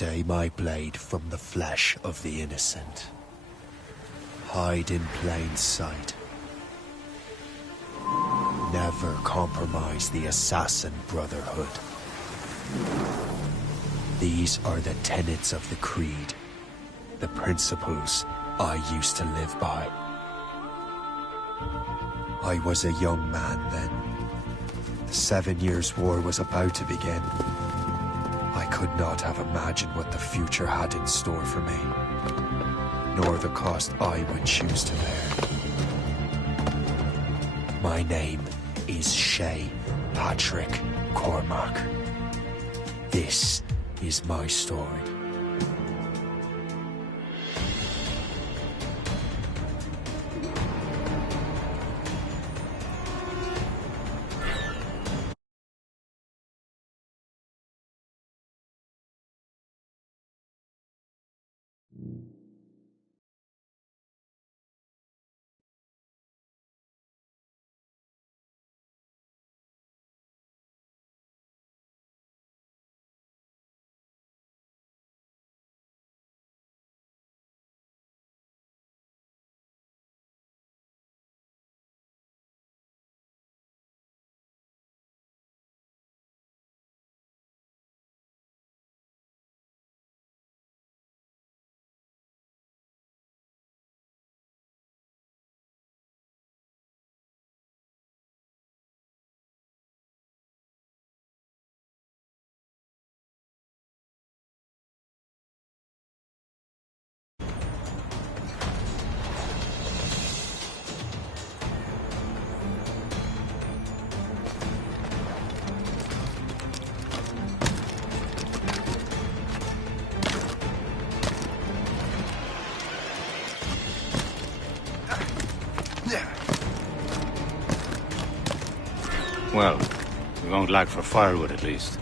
Stay my blade from the flesh of the innocent. Hide in plain sight. Never compromise the Assassin Brotherhood. These are the tenets of the Creed, the principles I used to live by. I was a young man then. The 7 Years' War was about to begin. I could not have imagined what the future had in store for me, nor the cost I would choose to bear. My name is Shay Patrick Cormac. This is my story. Well, we won't lack for firewood at least.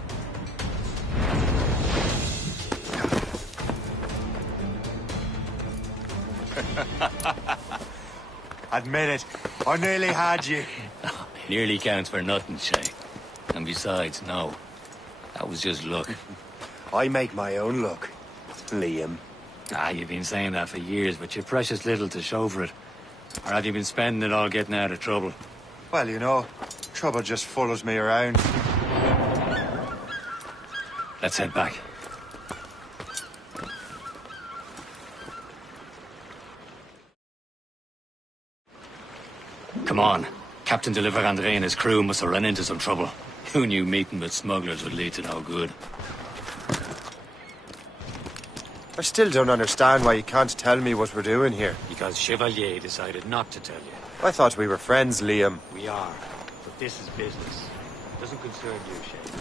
Admit it, I nearly had you. Nearly counts for nothing, Shay. And besides, no. That was just luck. I make my own luck, Liam. You've been saying that for years, but you've precious little to show for it. Or have you been spending it all getting out of trouble? Well, you know, trouble just follows me around. Let's head back. Come on. Captain de Liverandre and his crew must have run into some trouble. Who knew meeting with smugglers would lead to no good? I still don't understand why you can't tell me what we're doing here. Because Chevalier decided not to tell you. I thought we were friends, Liam. We are. But this is business. It doesn't concern you, Shay.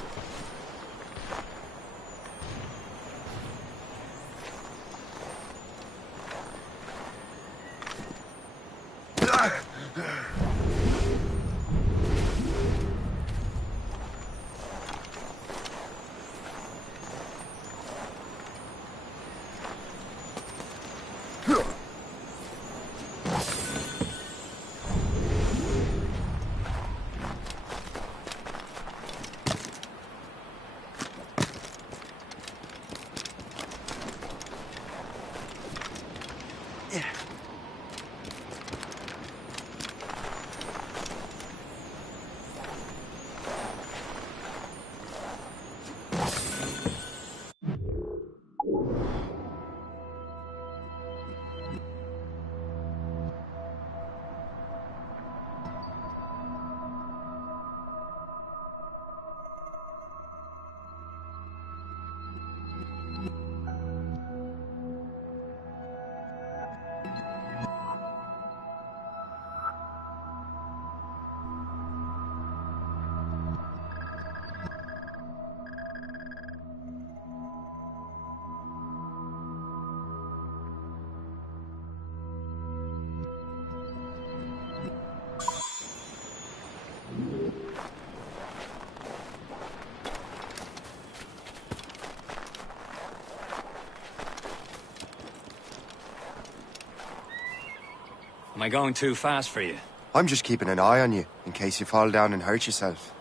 Am I going too fast for you? I'm just keeping an eye on you, in case you fall down and hurt yourself.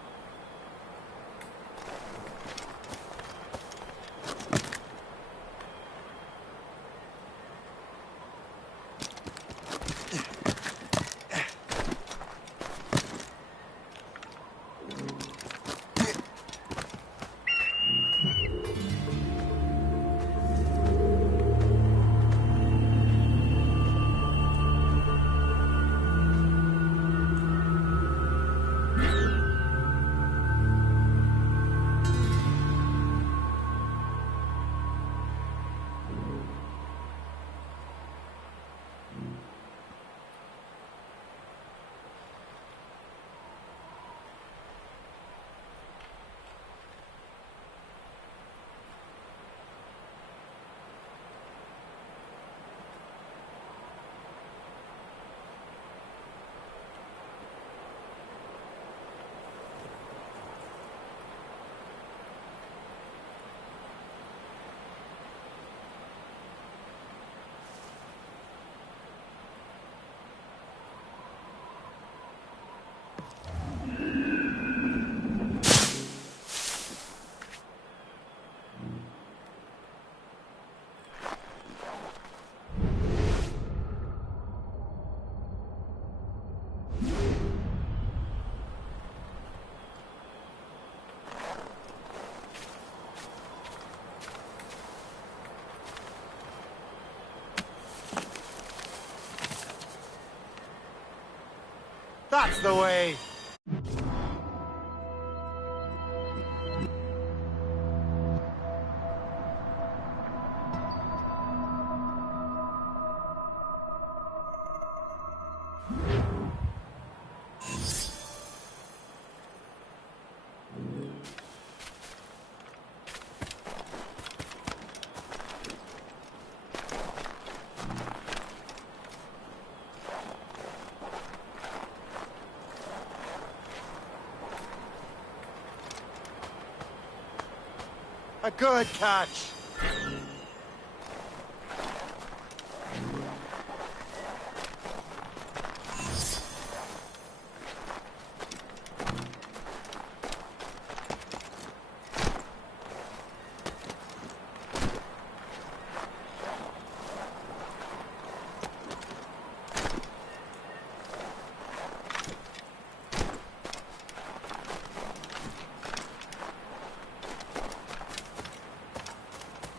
the way. A good catch.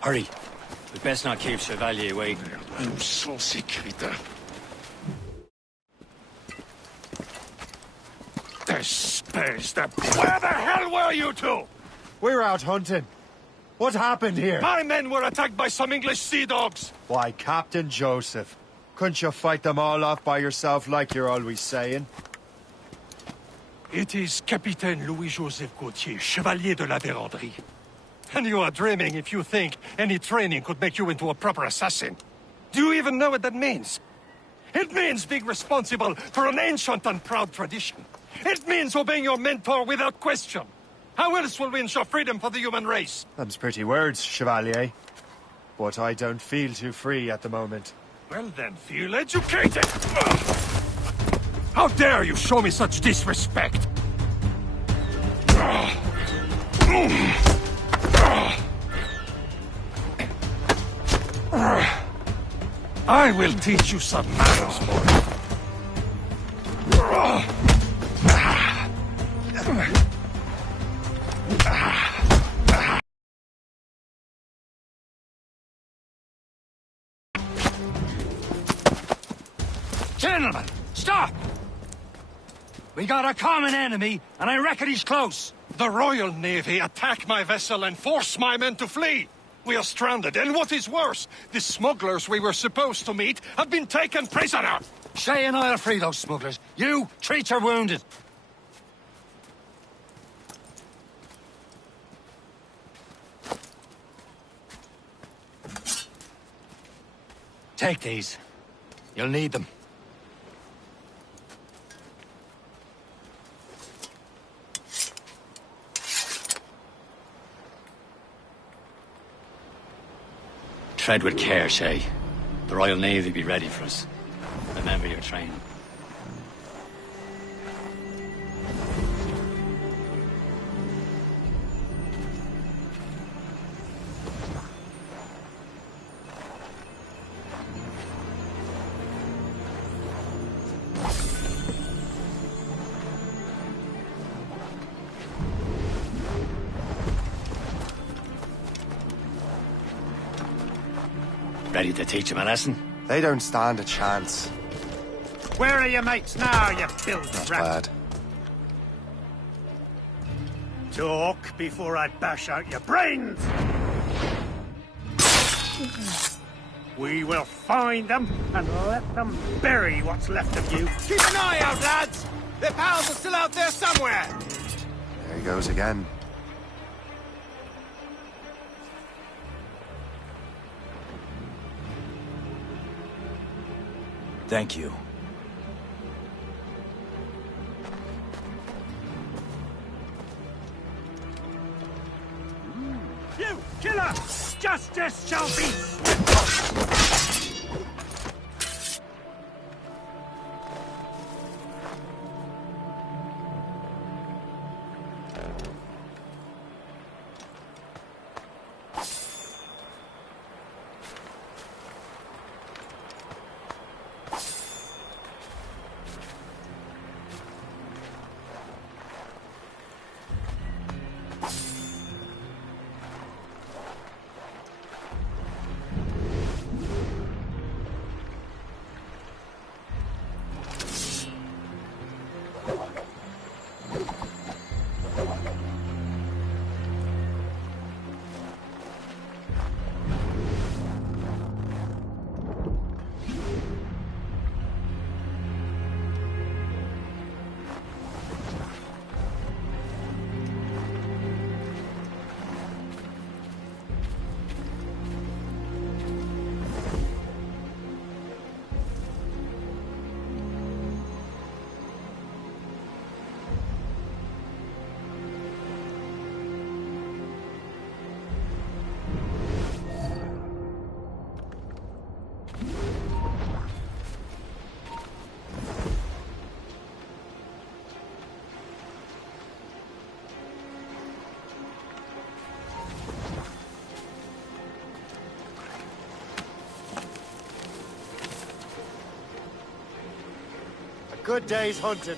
Hurry. We'd best not keep Chevalier waiting. Où sont ces crétins? Espèce de... Where the hell were you two? We're out hunting. What happened here? My men were attacked by some English sea dogs. Why, Captain Joseph. Couldn't you fight them all off by yourself like you're always saying? It is Capitaine Louis-Joseph Gauthier, Chevalier de la Vérendrye. And you are dreaming if you think any training could make you into a proper assassin. Do you even know what that means? It means being responsible for an ancient and proud tradition. It means obeying your mentor without question. How else will we ensure freedom for the human race? Them's pretty words, Chevalier. But I don't feel too free at the moment. Well then, feel educated! How dare you show me such disrespect? I will teach you some manners, boy. Gentlemen, stop! We got a common enemy, and I reckon he's close. The Royal Navy attack my vessel and force my men to flee. We are stranded, and what is worse, the smugglers we were supposed to meet have been taken prisoner. Shay and I'll free those smugglers. You, treat your wounded. Take these. You'll need them. Tread with care, Shay. The Royal Navy be ready for us. Remember your training. Ready to teach him a lesson? They don't stand a chance. Where are your mates now, you filthy Not rat? bad. Talk before I bash out your brains! We will find them and let them bury what's left of you. Keep an eye out, lads! Their pals are still out there somewhere! There he goes again. Thank you. You killer! Justice shall be swift! good day's hunting.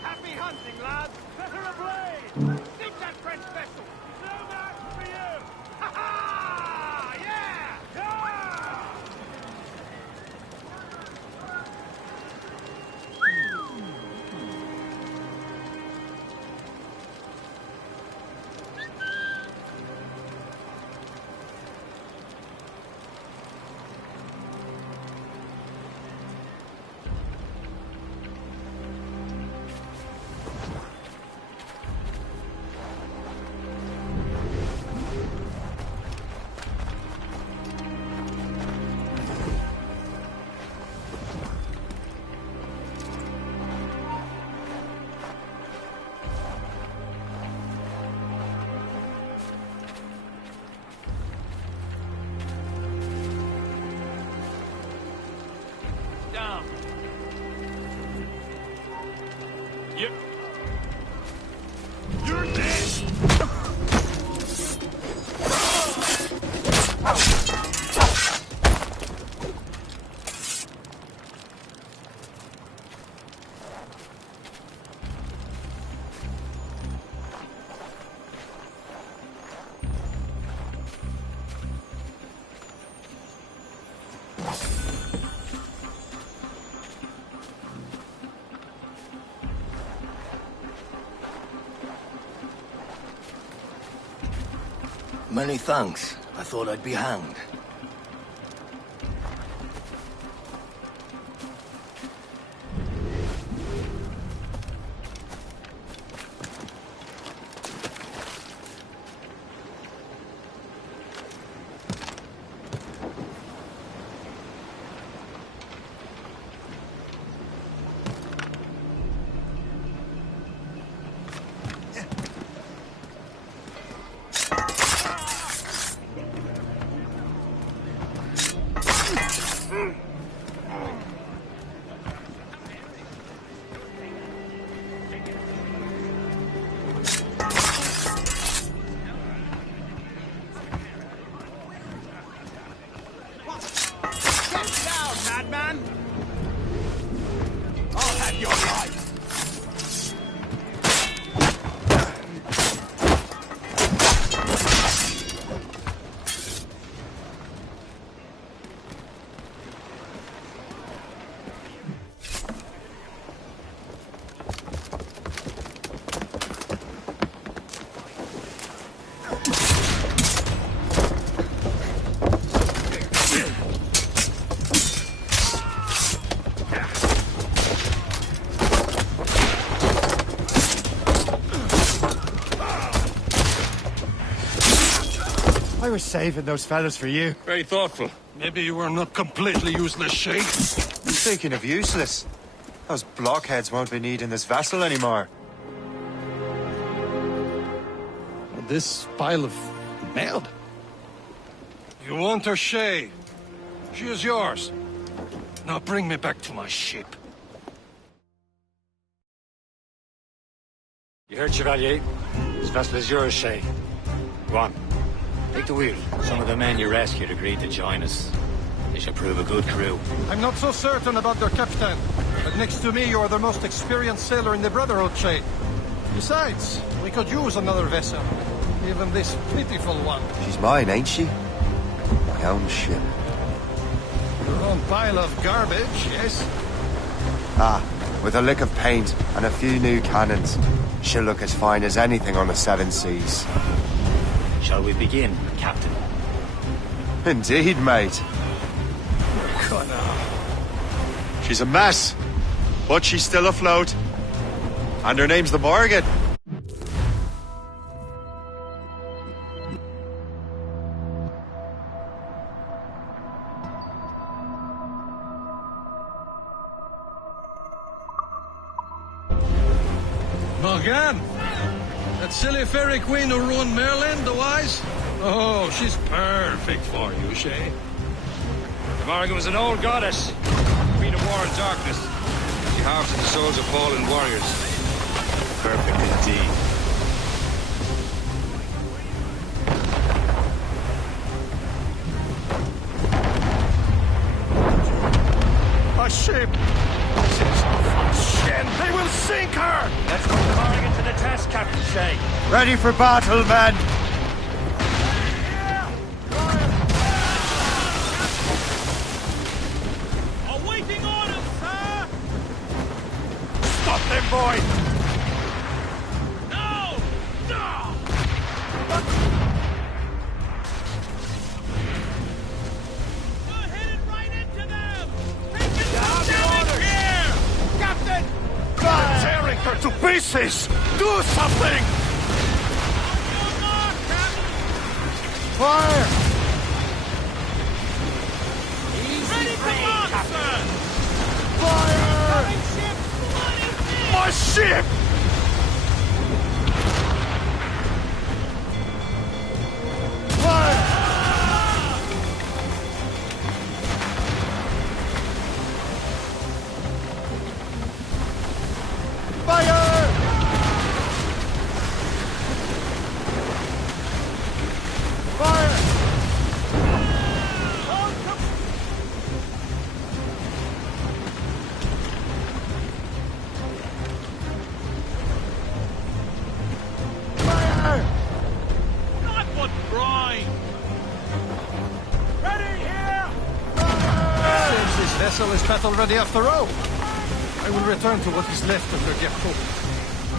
Happy hunting, lads! Better ablaze! Sink that French vessel! No match for you! Ha ha! Yeah! Yeah! Down. Yep. You're dead! Many thanks. I thought I'd be hanged. I was saving those fellas for you. Very thoughtful. Maybe you were not completely useless, Shay. Speaking of useless, those blockheads won't be needing this vessel anymore. This pile of mail? You want her, Shay? She is yours. Now bring me back to my ship. You heard, Chevalier? This vessel is yours, Shay. Go on. Take the wheel. Some of the men you rescued agreed to join us. They should prove a good crew. I'm not so certain about their captain, but next to me you're the most experienced sailor in the Brotherhood, Shay. Besides, we could use another vessel. Even this pitiful one. She's mine, ain't she? My own ship. Your own pile of garbage, yes? Ah, with a lick of paint and a few new cannons, she'll look as fine as anything on the Seven Seas. Shall we begin, Captain? Indeed, mate. She's a mess, but she's still afloat. And her name's the Morgan. Morgan? That silly fairy queen who ruined Merlin, the wise? Oh, she's perfect for you, Shay. The Morgan was an old goddess, queen of war and darkness. She harvested the souls of fallen warriors. Perfect indeed. A ship! This is a ship! They will sink her! Let's put the Morgan to the test, Captain Shay. Ready for battle, men! Awaiting orders, sir! Stop them, boy! No! No! We're headed right into them! Take it here! Captain! They're tearing her to pieces! Do something! On your mark, Captain! Fire! Ready to march, sir! Fire! Coming ship! What is this? My ship! Fire! Fire! Fire! Not but brine! Ready here! Seems this vessel is battle ready after all. I will return to what is left of the Gerco.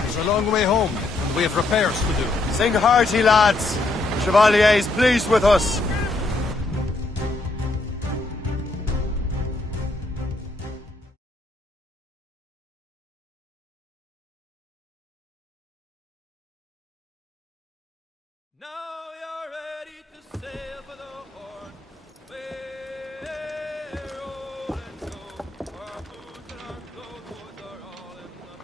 It's a long way home, and we have repairs to do. Sing hearty, lads. Chevalier is pleased with us. Now you're ready to sail for the Horn. We're rolling go. Our boots and our clothes are all in the port.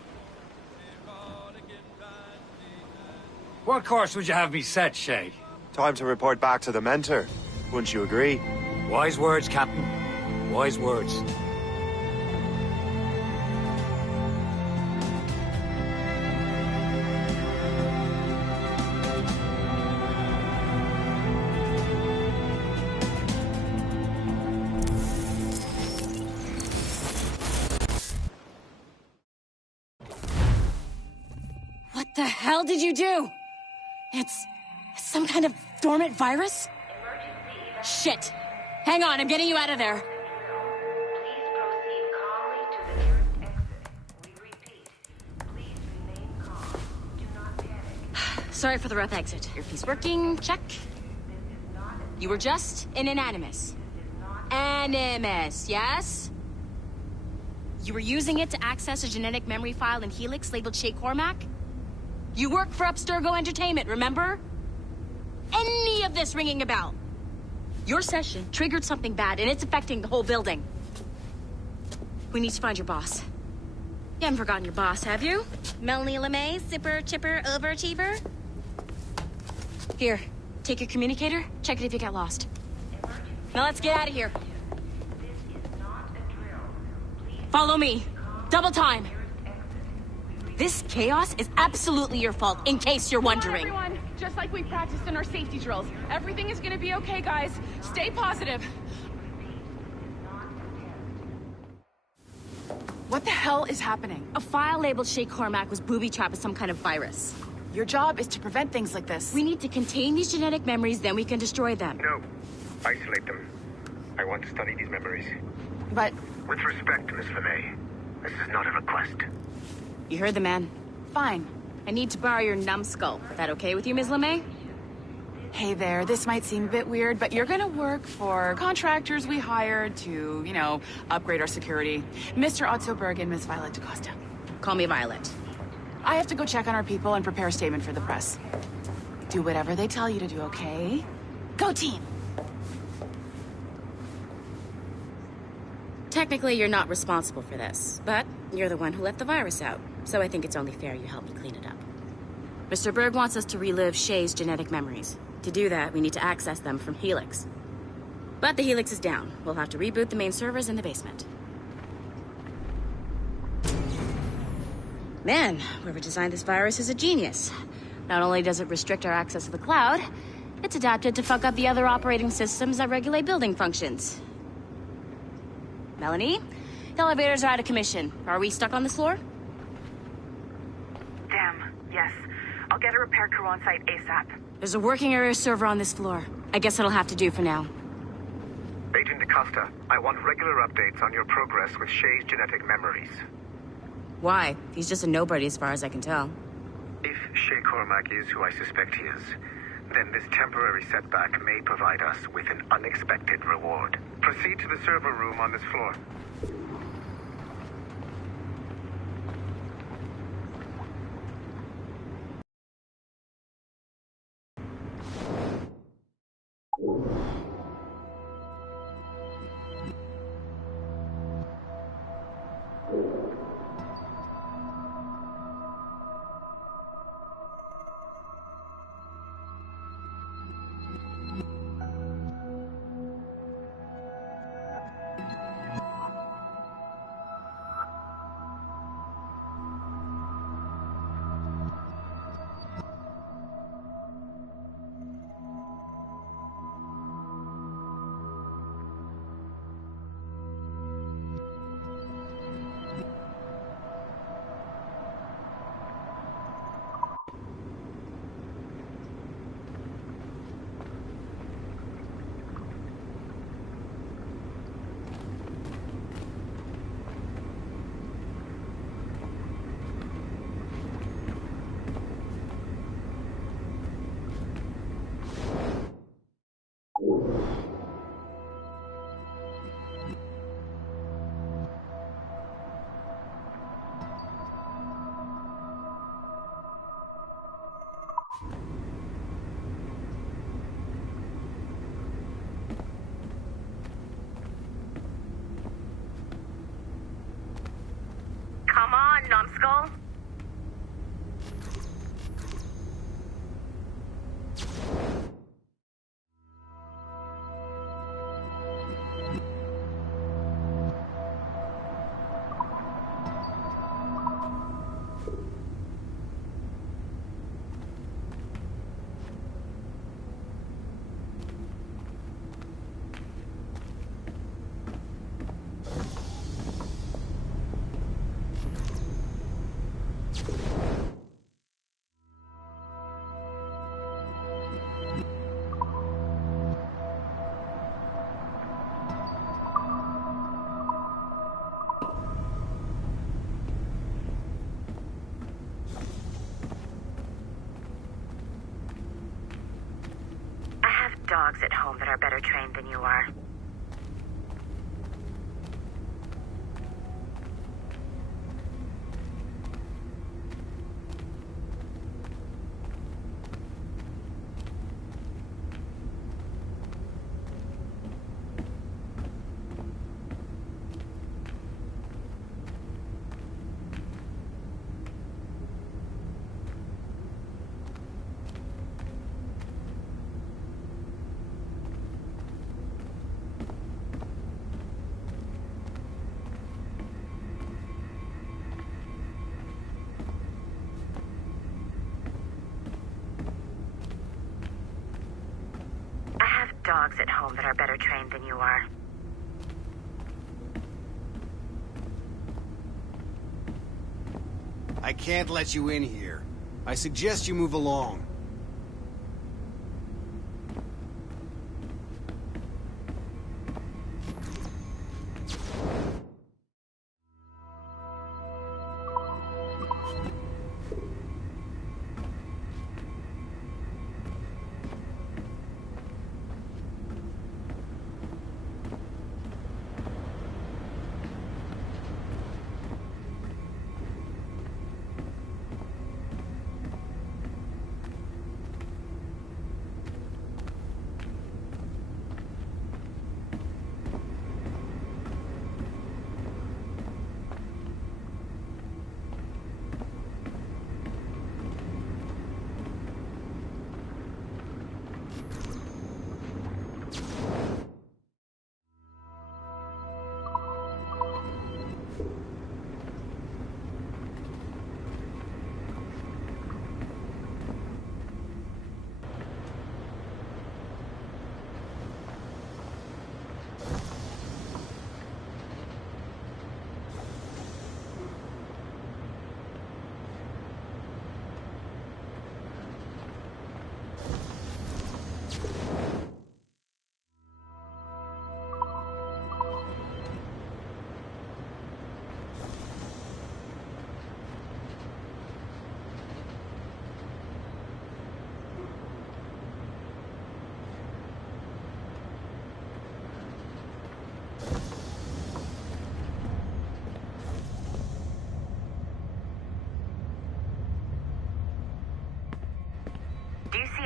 We're rollicking randy and What course would you have me set, Shay? Time to report back to the mentor. Wouldn't you agree? Wise words, Captain. Wise words. What the hell did you do? It's some kind of dormant virus? Shit. Hang on, I'm getting you out of there. Please proceed calmly to the nearest exit. We repeat, please remain calm. Do not panic. Sorry for the rough exit. Earpiece working, check. You were just an Animus. Animus, yes? You were using it to access a genetic memory file in Helix labeled Shay Cormac? You work for Abstergo Entertainment, remember? Any of this ringing a bell? Your session triggered something bad, and it's affecting the whole building. We need to find your boss. You haven't forgotten your boss, have you? Melanie LeMay, zipper, chipper, overachiever? Here, take your communicator, check it if you get lost. Now let's get out of here. Follow me. Double time. This chaos is absolutely your fault, in case you're wondering. Come on, everyone. Just like we practiced in our safety drills. Everything is gonna be okay, guys. Stay positive. What the hell is happening? A file labeled Shay Cormac was booby-trapped with some kind of virus. Your job is to prevent things like this. We need to contain these genetic memories, then we can destroy them. No. Isolate them. I want to study these memories. But... With respect, Miss LeMay, this is not a request. You heard the man. Fine. I need to borrow your numbskull. That okay with you, Ms. LeMay? Hey there, this might seem a bit weird, but you're gonna work for contractors we hired to, upgrade our security. Mr. Otto Berg and Miss Violet DaCosta. Call me Violet. I have to go check on our people and prepare a statement for the press. Do whatever they tell you to do, okay? Go team! Technically, you're not responsible for this, but you're the one who let the virus out, so I think it's only fair you help me clean it up. Mr. Berg wants us to relive Shay's genetic memories. To do that, we need to access them from Helix. But the Helix is down. We'll have to reboot the main servers in the basement. Man, whoever designed this virus is a genius. Not only does it restrict our access to the cloud, it's adapted to fuck up the other operating systems that regulate building functions. Melanie? The elevators are out of commission. Are we stuck on this floor? Damn, yes. I'll get a repair crew on site ASAP. There's a working area server on this floor. I guess it'll have to do for now. Agent DaCosta, I want regular updates on your progress with Shay's genetic memories. Why? He's just a nobody as far as I can tell. If Shay Cormac is who I suspect he is, then this temporary setback may provide us with an unexpected reward. Proceed to the server room on this floor. Come on, numbskull. Dogs at home that are better trained than you are. Dogs at home that are better trained than you are. I can't let you in here. I suggest you move along.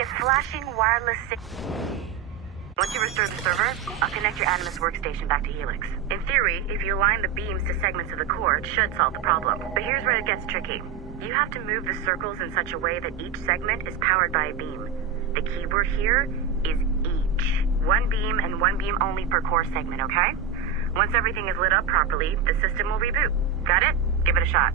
is flashing wireless Once you restore the server, I'll connect your Animus workstation back to Helix. In theory, if you align the beams to segments of the core, it should solve the problem. But here's where it gets tricky. You have to move the circles in such a way that each segment is powered by a beam. The keyword here is each. One beam and one beam only per core segment, okay? Once everything is lit up properly, the system will reboot. Got it? Give it a shot.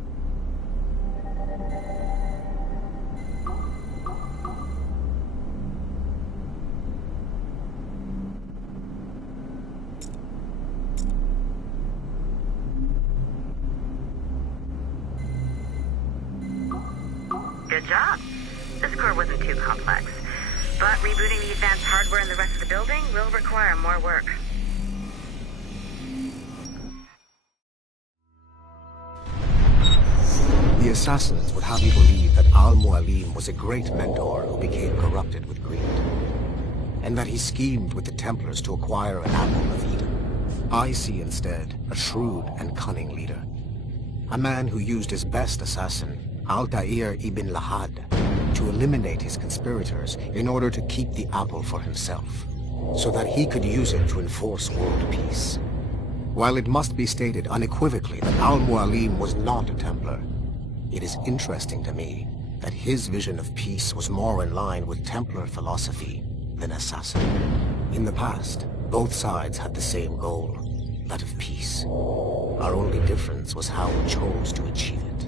Good job. This core wasn't too complex. But rebooting the advanced hardware in the rest of the building will require more work. The Assassins would have you believe that Al-Mualim was a great mentor who became corrupted with greed, and that he schemed with the Templars to acquire an Apple of Eden. I see instead a shrewd and cunning leader. A man who used his best assassin, Altair ibn Lahad, to eliminate his conspirators in order to keep the apple for himself, so that he could use it to enforce world peace. While it must be stated unequivocally that Al-Mualim was not a Templar, it is interesting to me that his vision of peace was more in line with Templar philosophy than assassin. In the past, both sides had the same goal, that of peace. Our only difference was how we chose to achieve it.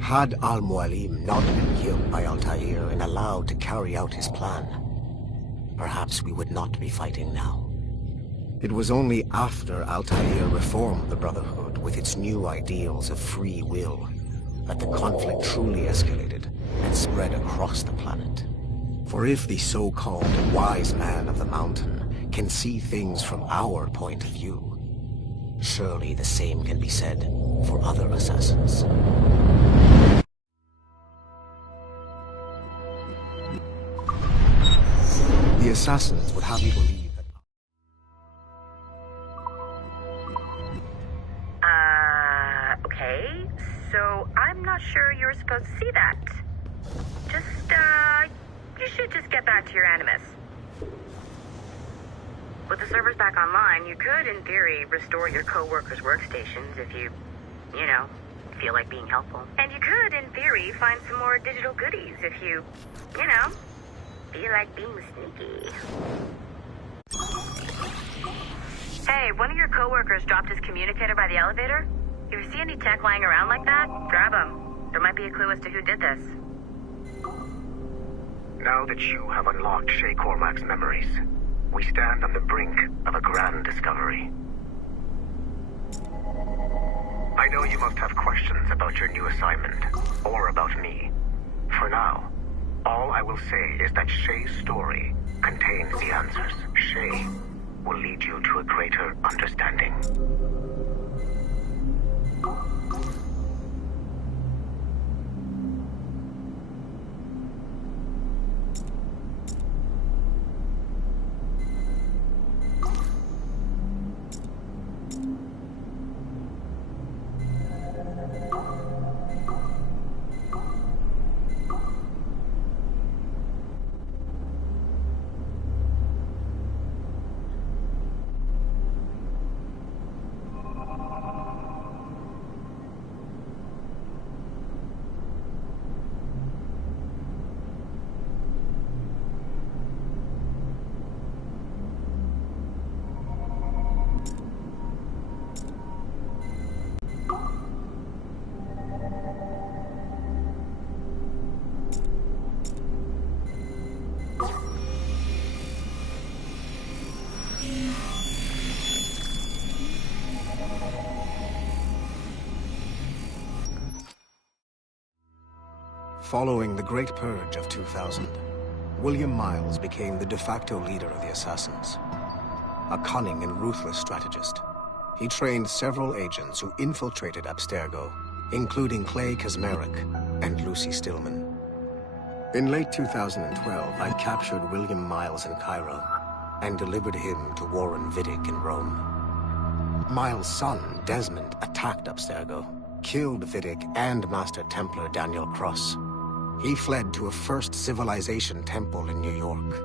Had Al-Mualim not been killed by Altair and allowed to carry out his plan, perhaps we would not be fighting now. It was only after Altair reformed the Brotherhood with its new ideals of free will that the conflict truly escalated and spread across the planet. For if the so-called wise man of the mountain can see things from our point of view, surely the same can be said for other assassins. The Assassins would have you believe that... Okay. So I'm not sure you're supposed to see that. You should just get back to your Animus. With the servers back online, you could, in theory, restore your co-workers' workstations if you feel like being helpful. And you could, in theory, find some more digital goodies if you feel like being sneaky. Hey, one of your co-workers dropped his communicator by the elevator. If you see any tech lying around like that, grab them. There might be a clue as to who did this. Now that you have unlocked Shay Cormac's memories, we stand on the brink of a grand discovery. I know you must have questions about your new assignment, or about me. For now, all I will say is that Shay's story contains the answers. Shay will lead you to a greater understanding. Following the Great Purge of 2000, William Miles became the de facto leader of the Assassins. A cunning and ruthless strategist, he trained several agents who infiltrated Abstergo, including Clay Kazmarek and Lucy Stillman. In late 2012, I captured William Miles in Cairo and delivered him to Warren Vidic in Rome. Miles' son, Desmond, attacked Abstergo, killed Vidic and Master Templar Daniel Cross. He fled to a First Civilization temple in New York.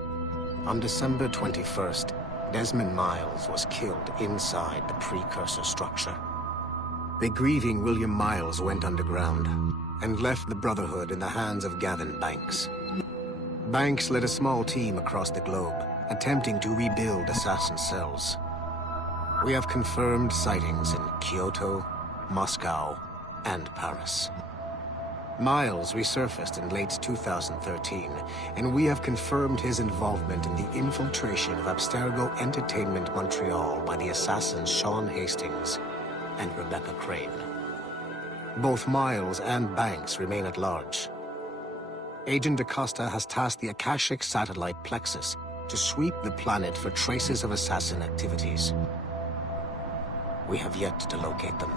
On December 21st, Desmond Miles was killed inside the precursor structure. The grieving William Miles went underground and left the Brotherhood in the hands of Gavin Banks. Banks led a small team across the globe, attempting to rebuild assassin cells. We have confirmed sightings in Kyoto, Moscow, and Paris. Miles resurfaced in late 2013, and we have confirmed his involvement in the infiltration of Abstergo Entertainment Montreal by the assassins Sean Hastings and Rebecca Crane. Both Miles and Banks remain at large. Agent Acosta has tasked the Akashic satellite Plexus to sweep the planet for traces of assassin activities. We have yet to locate them.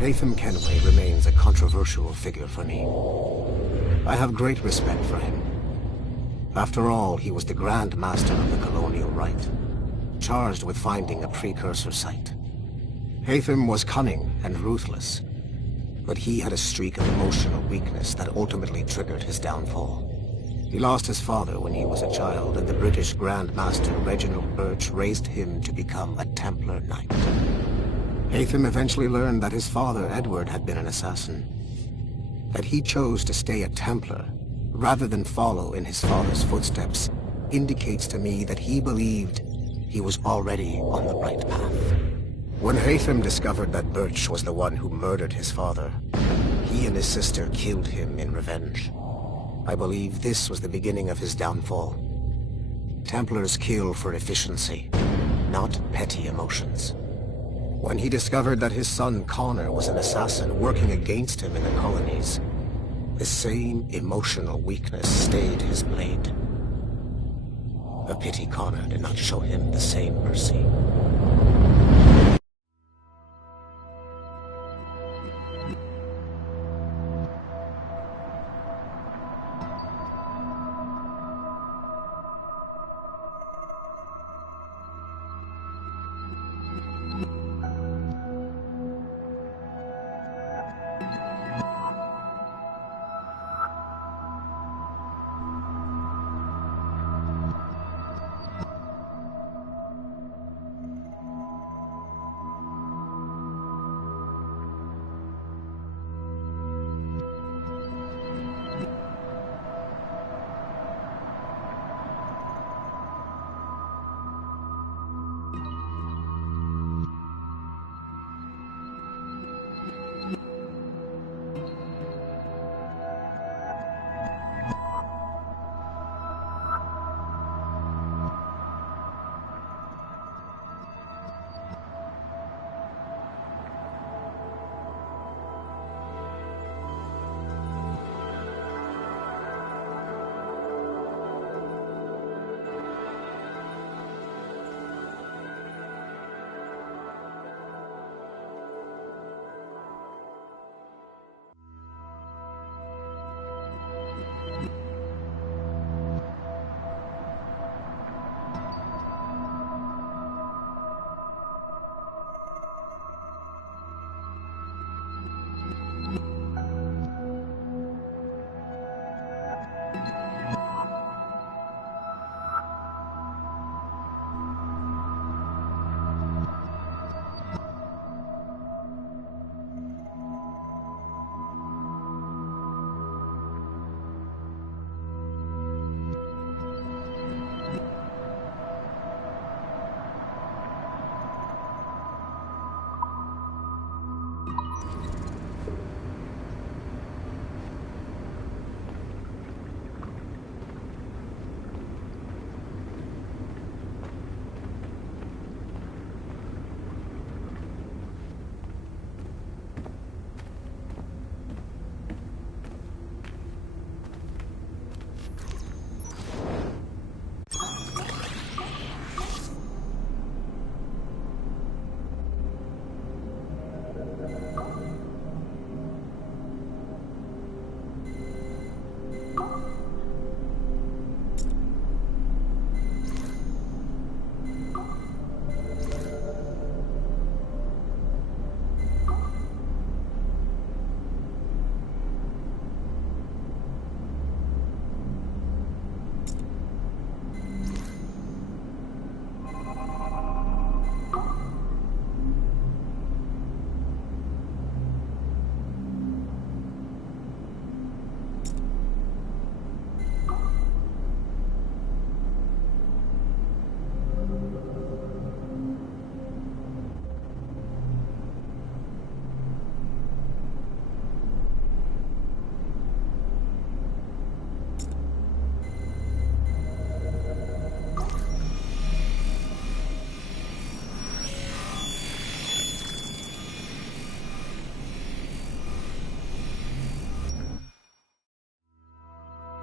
Haytham Kenway remains a controversial figure for me. I have great respect for him. After all, he was the Grand Master of the Colonial Rite, charged with finding a precursor site. Haytham was cunning and ruthless, but he had a streak of emotional weakness that ultimately triggered his downfall. He lost his father when he was a child, and the British Grand Master Reginald Birch raised him to become a Templar Knight. Haytham eventually learned that his father, Edward, had been an assassin. That he chose to stay a Templar, rather than follow in his father's footsteps, indicates to me that he believed he was already on the right path. When Haytham discovered that Birch was the one who murdered his father, he and his sister killed him in revenge. I believe this was the beginning of his downfall. Templars kill for efficiency, not petty emotions. When he discovered that his son Connor was an assassin working against him in the colonies, the same emotional weakness stayed his blade. A pity Connor did not show him the same mercy.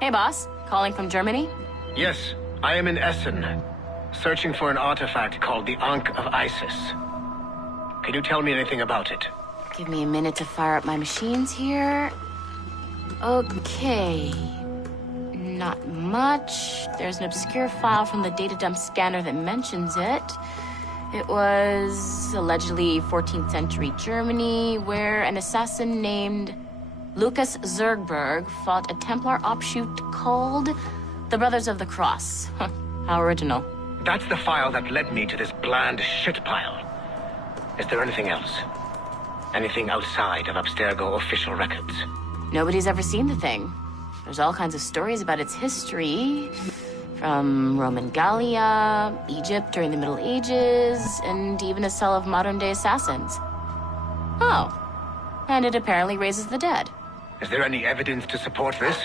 Hey, boss. Calling from Germany? Yes, I am in Essen, searching for an artifact called the Ankh of Isis. Can you tell me anything about it? Give me a minute to fire up my machines here. Okay. Not much. There's an obscure file from the data dump scanner that mentions it. It was allegedly 14th century Germany, where an assassin named Lucas Zergberg fought a Templar offshoot called the Brothers of the Cross. Huh, how original. That's the file that led me to this bland shit pile. Is there anything else? Anything outside of Abstergo official records? Nobody's ever seen the thing. There's all kinds of stories about its history. From Roman Gallia, Egypt during the Middle Ages, and even a cell of modern-day assassins. Oh. And it apparently raises the dead. Is there any evidence to support this?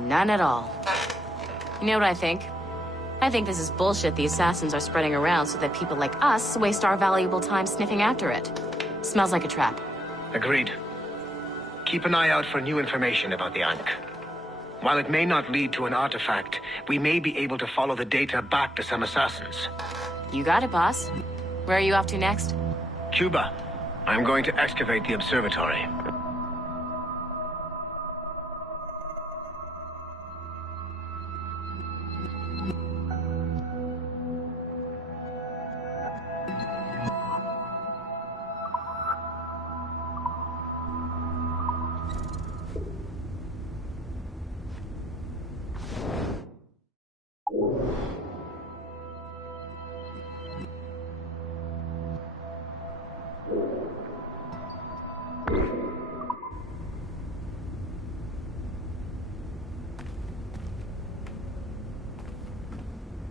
None at all. You know what I think? I think this is bullshit the assassins are spreading around so that people like us waste our valuable time sniffing after it. Smells like a trap. Agreed. Keep an eye out for new information about the Ankh. While it may not lead to an artifact, we may be able to follow the data back to some assassins. You got it, boss. Where are you off to next? Cuba. I'm going to excavate the observatory.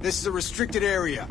This is a restricted area.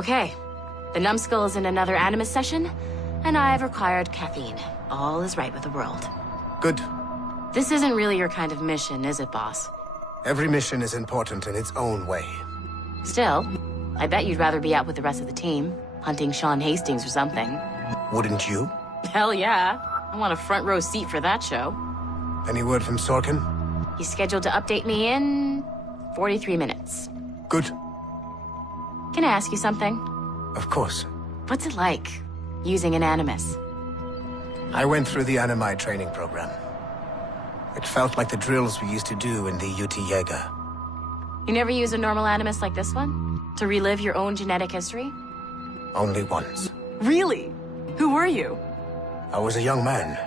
Okay. The numbskull is in another Animus session, and I've required caffeine. All is right with the world. Good. This isn't really your kind of mission, is it, boss? Every mission is important in its own way. Still, I bet you'd rather be out with the rest of the team, hunting Sean Hastings or something. Wouldn't you? Hell yeah. I want a front row seat for that show. Any word from Sorkin? He's scheduled to update me in 43 minutes. Good. Can I ask you something? Of course. What's it like, using an Animus? I went through the Animai training program. It felt like the drills we used to do in the UT Jaeger. You never use a normal Animus like this one? To relive your own genetic history? Only once. Really? Who were you? I was a young man.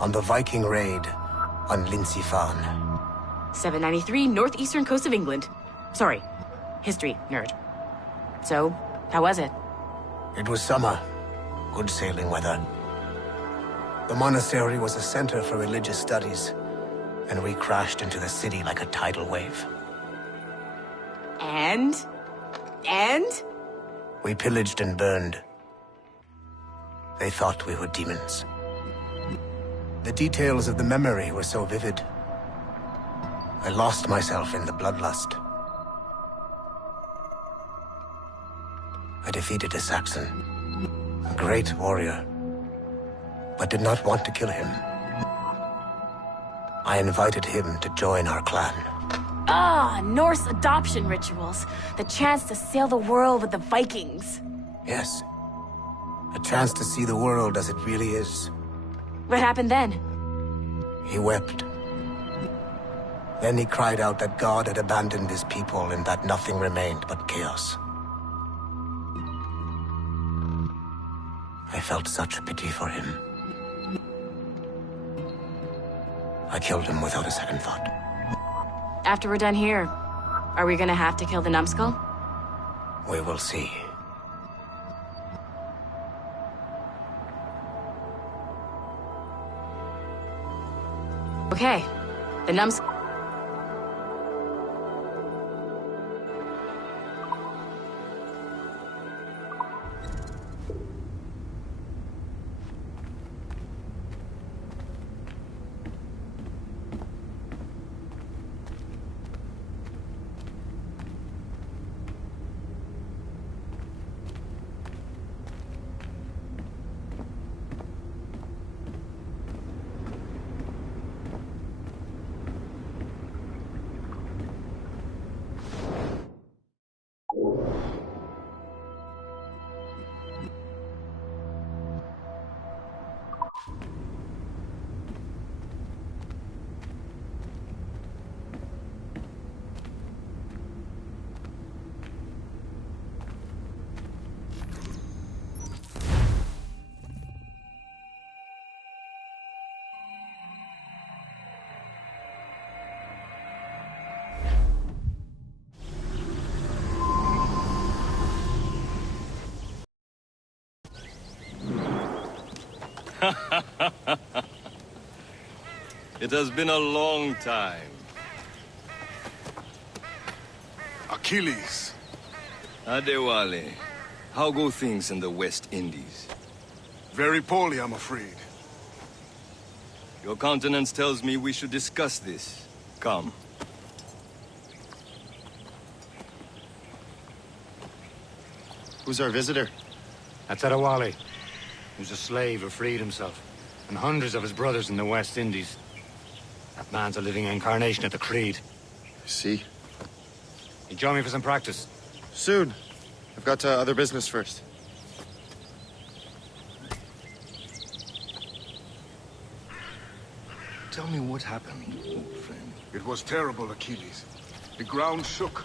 On the Viking raid on Lindsey Farn. 793, northeastern coast of England. Sorry, history nerd. So, how was it? It was summer. Good sailing weather. The monastery was a center for religious studies, and we crashed into the city like a tidal wave. And? We pillaged and burned. They thought we were demons. The details of the memory were so vivid. I lost myself in the bloodlust. I defeated a Saxon, a great warrior, but did not want to kill him. I invited him to join our clan. Ah, Norse adoption rituals. The chance to sail the world with the Vikings. Yes. A chance to see the world as it really is. What happened then? He wept. Then he cried out that God had abandoned his people and that nothing remained but chaos. I felt such pity for him. I killed him without a second thought. After we're done here, are we gonna have to kill the numbskull? We will see. Okay, the numbskull. It has been a long time. Achilles. Adewale, how go things in the West Indies? Very poorly, I'm afraid. Your countenance tells me we should discuss this. Come. Who's our visitor? That's Adewale. He was a slave who freed himself, and hundreds of his brothers in the West Indies. That man's a living incarnation of the Creed. I see. You join me for some practice? Soon. I've got other business first. Tell me what happened, old friend. It was terrible, Achilles. The ground shook.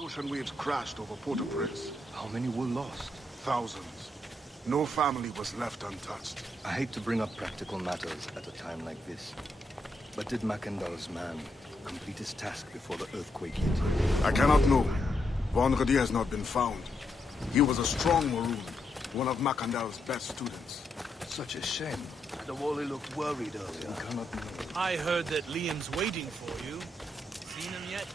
Ocean waves crashed over Port-au-Prince. How many were lost? Thousands. No family was left untouched. I hate to bring up practical matters at a time like this. But did Macandal's man complete his task before the earthquake hit? I cannot know. Vonredi has not been found. He was a strong Maroon, one of Macandal's best students. Such a shame. The Wally looked worried earlier. I cannot know. I heard that Liam's waiting for you. Seen him yet?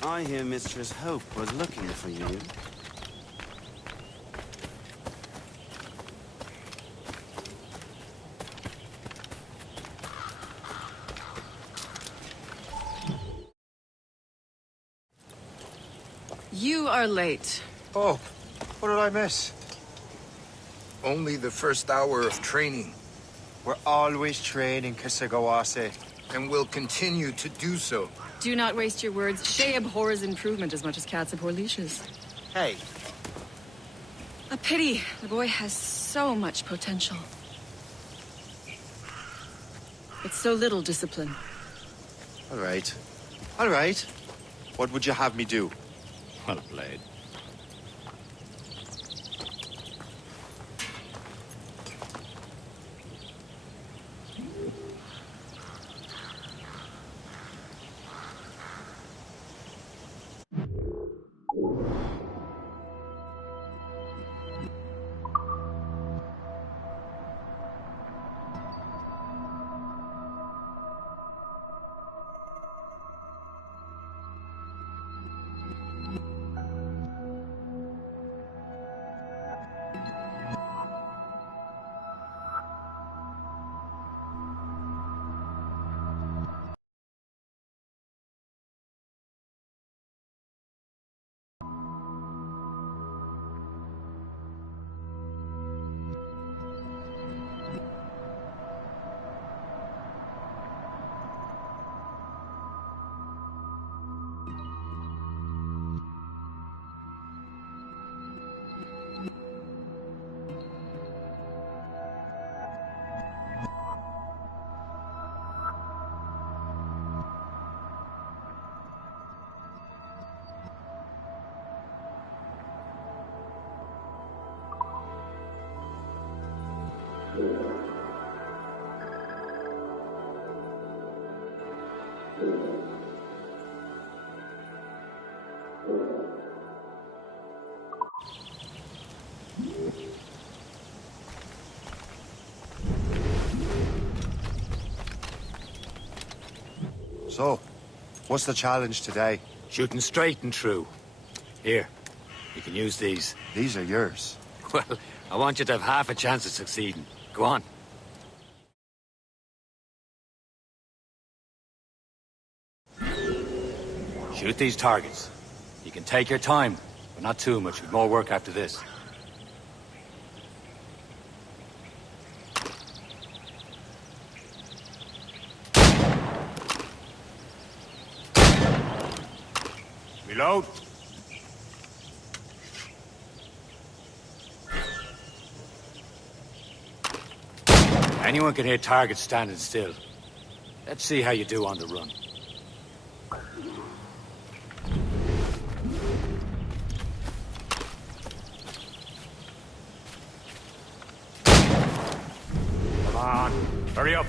I hear Mistress Hope was looking for you. You are late. Oh, what did I miss? Only the first hour of training. We're always training, Kisagawase. And will continue to do so. Do not waste your words. Shay abhors improvement as much as cats abhor leashes. Hey. A pity. The boy has so much potential. But so little discipline. All right. All right. What would you have me do? Well played. So, what's the challenge today? Shooting straight and true. Here, you can use these. These are yours. Well, I want you to have half a chance of succeeding. Go on. Shoot these targets. You can take your time, but not too much. We've more work after this. Reload. Anyone can hit targets standing still. Let's see how you do on the run. Come on, hurry up.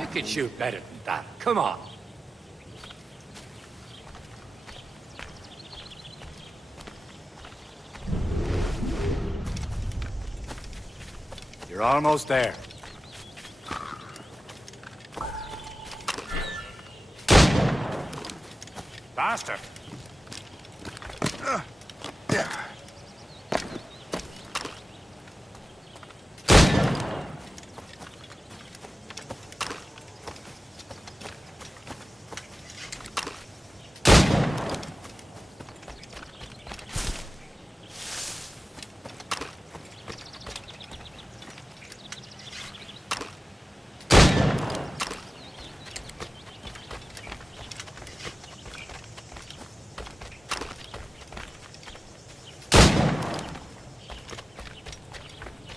You can shoot better than that. Come on. You're almost there. Faster.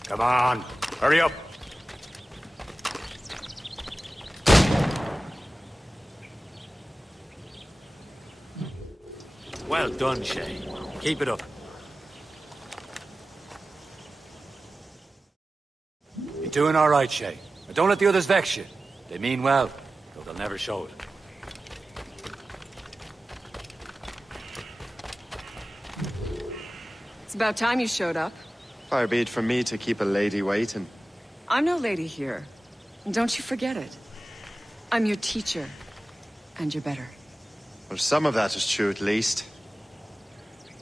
Come on, hurry up. Well done, Shay. Keep it up. You're doing all right, Shay. But don't let the others vex you. They mean well, though they'll never show it. It's about time you showed up. Far be it from me to keep a lady waiting. I'm no lady here. And don't you forget it. I'm your teacher. And you're better. Well, some of that is true, at least.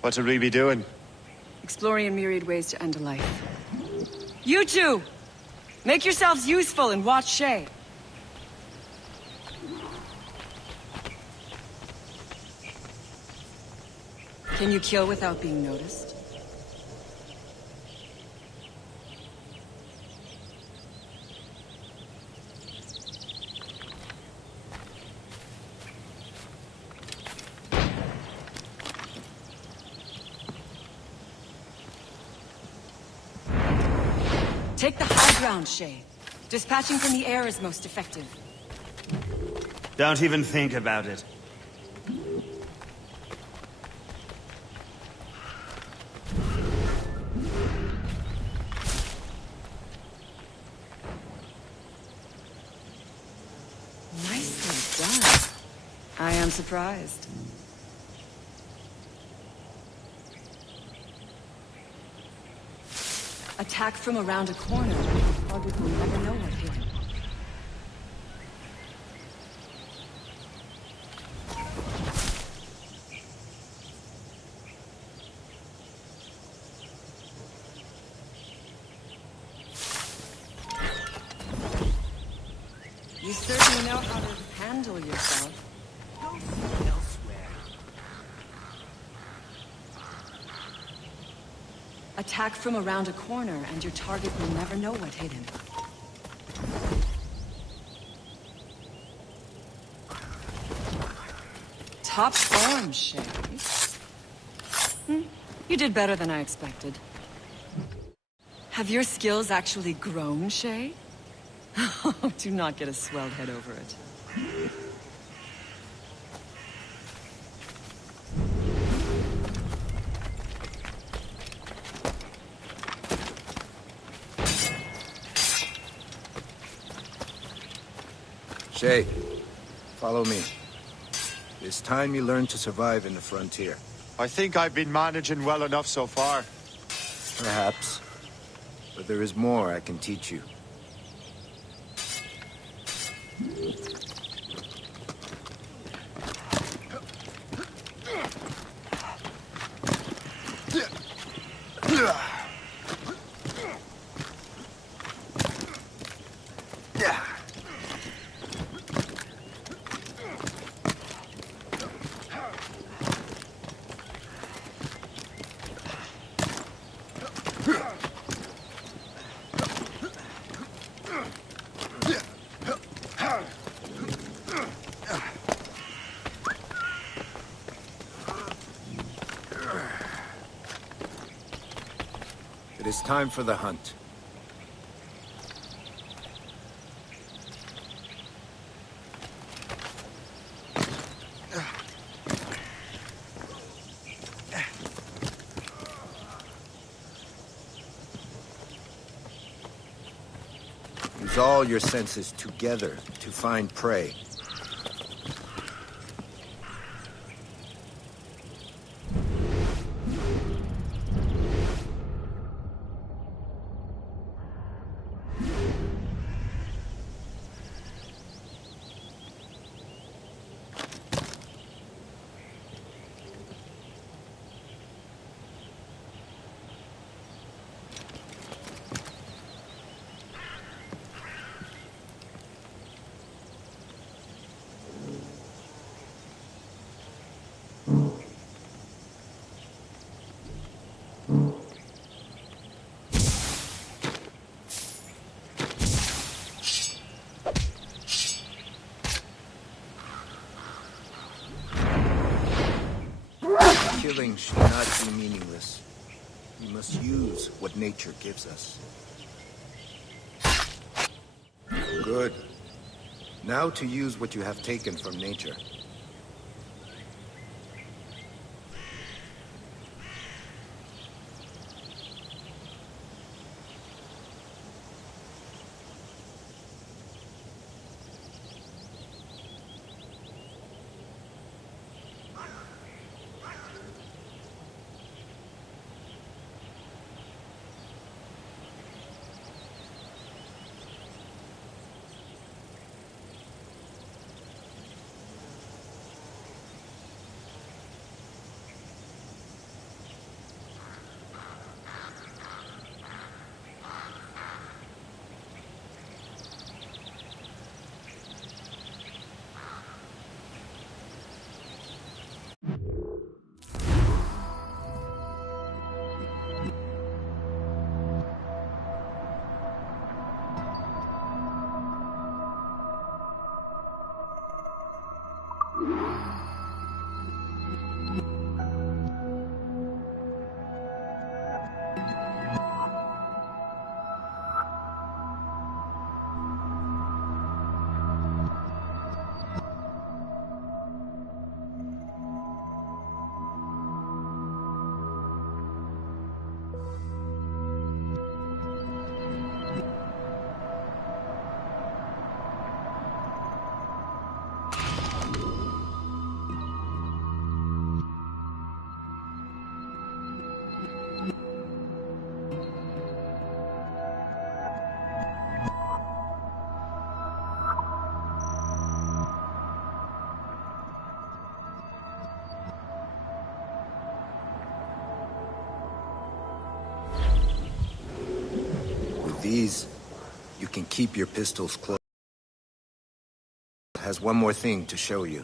What would we be doing? Exploring a myriad ways to end a life. You two! Make yourselves useful and watch Shay. Can you kill without being noticed? Take the high ground, Shay. Dispatching from the air is most effective. Don't even think about it. Nicely done. I am surprised. Attack from around a corner. Target will never know what hit him. You certainly know how to handle yourself. Attack from around a corner, and your target will never know what hit him. Top form, Shay. You did better than I expected. Have your skills actually grown, Shay? Oh, do not get a swelled head over it. Shay, follow me. It's time you learn to survive in the frontier. I think I've been managing well enough so far. Perhaps. But there is more I can teach you. It is time for the hunt. Use all your senses together to find prey. Killing should not be meaningless. We must use what nature gives us. Good. Now to use what you have taken from nature. These, you can keep your pistols close. It has one more thing to show you.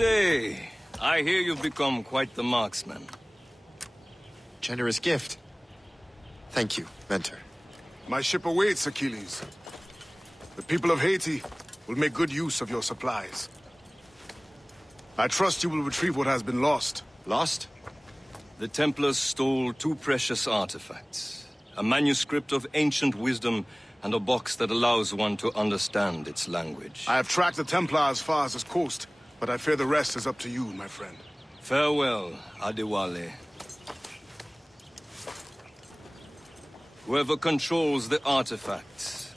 Shay, I hear you've become quite the marksman. Generous gift. Thank you, Mentor. My ship awaits, Achilles. The people of Haiti will make good use of your supplies. I trust you will retrieve what has been lost. Lost? The Templars stole 2 precious artifacts. A manuscript of ancient wisdom and a box that allows one to understand its language. I have tracked the Templar as far as this coast, but I fear the rest is up to you, my friend. Farewell, Adewale. Whoever controls the artifacts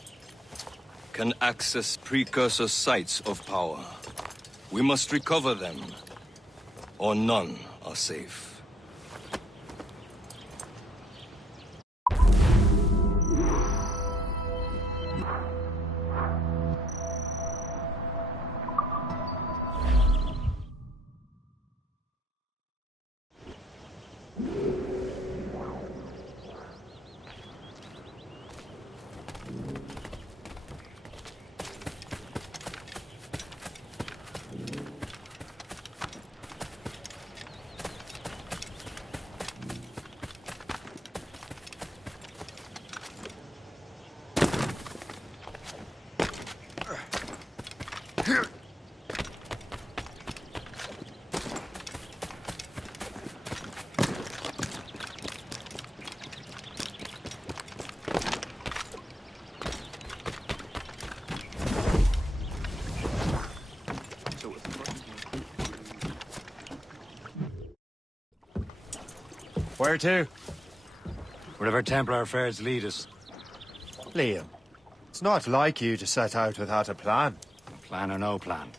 can access precursor sites of power. We must recover them, or none are safe. Where to? Wherever Templar affairs lead us. Liam, it's not like you to set out without a plan. Plan or no plan.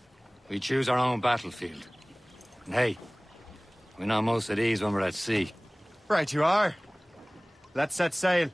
We choose our own battlefield. And hey, we're not most at ease when we're at sea. Right you are. Let's set sail.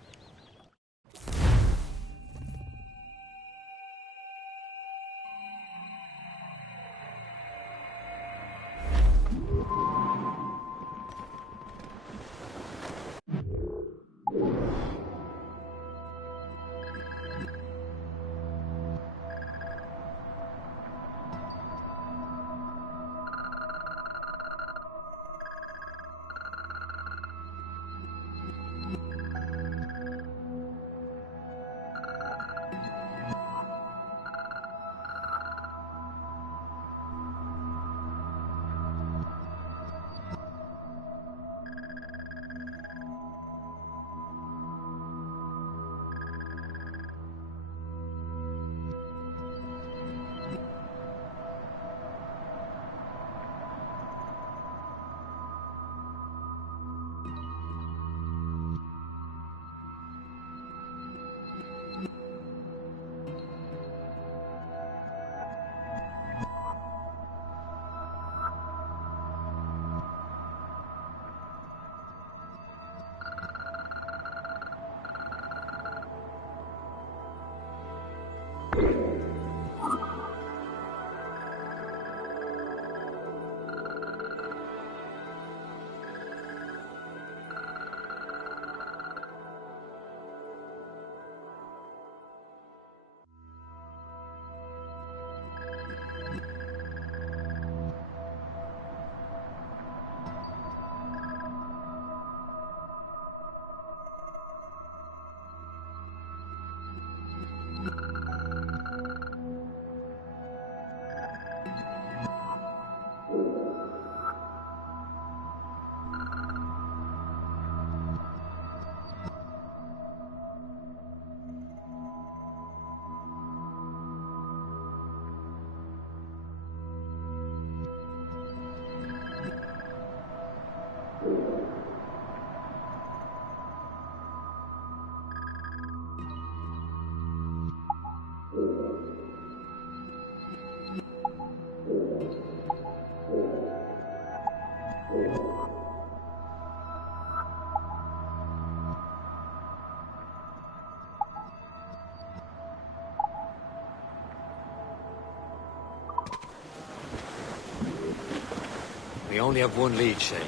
We only have one lead, Shay.